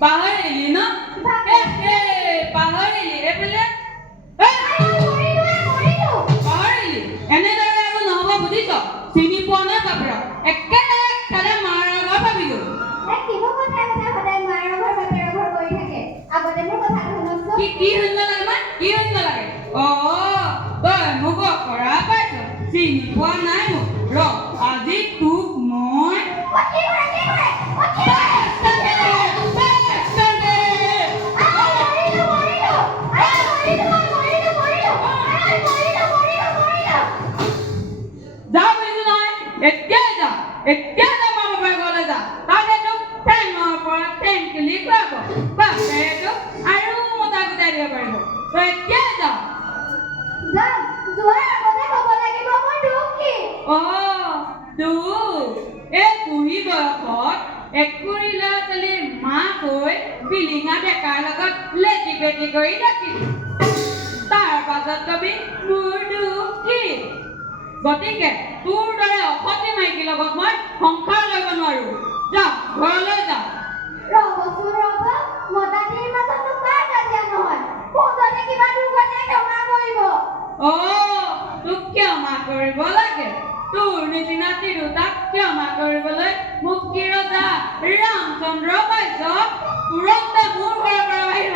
পাহৰিলি ন পাহৰিলি এইফালে পাহৰিলি এনেদৰে আৰু নহ'ব বুজিছ চিনি পোৱা নাই বাপেৰক একেবাৰে খালে মাৰ আগৰ ভাবি গ'ল কি শুনিব লাগে মা কি শুনিব লাগে তই মোক কৰা পাইছ চিনি পোৱা নাই মোক ৰ আজি তোক মই এতিয়া যা মাৰ বাপেৰ ঘৰলৈ যা তাতে তোক ঠেঙৰ পৰা ঠেং কিলি খুৱাব বাপেৰে তোক আৰু মতা গোটাই দিব পাৰিব তই এতিয়া যা এই বুঢ়ী বয়সত একুৰি ল'ৰা ছোৱালীৰ মাক হৈ বিলিঙা ডেকাৰ লগত লেটি পেটি কৰি থাকিবি তাৰ পাছত কবি মোৰ দুখ কি গতিকে তোৰ দৰে অসতী মাইকীৰ লগত মই সংসাৰ ল'ব নোৱাৰো যা ঘৰলৈ যা তোক ক্ষমা কৰিব লাগে তোৰ নিচিনা তিৰোতাক ক্ষমা কৰিবলৈ মোক কি ৰজা ৰামচন্দ্ৰ পাইছ তুৰন্তে মোৰ ঘৰৰ পৰা বাহিৰ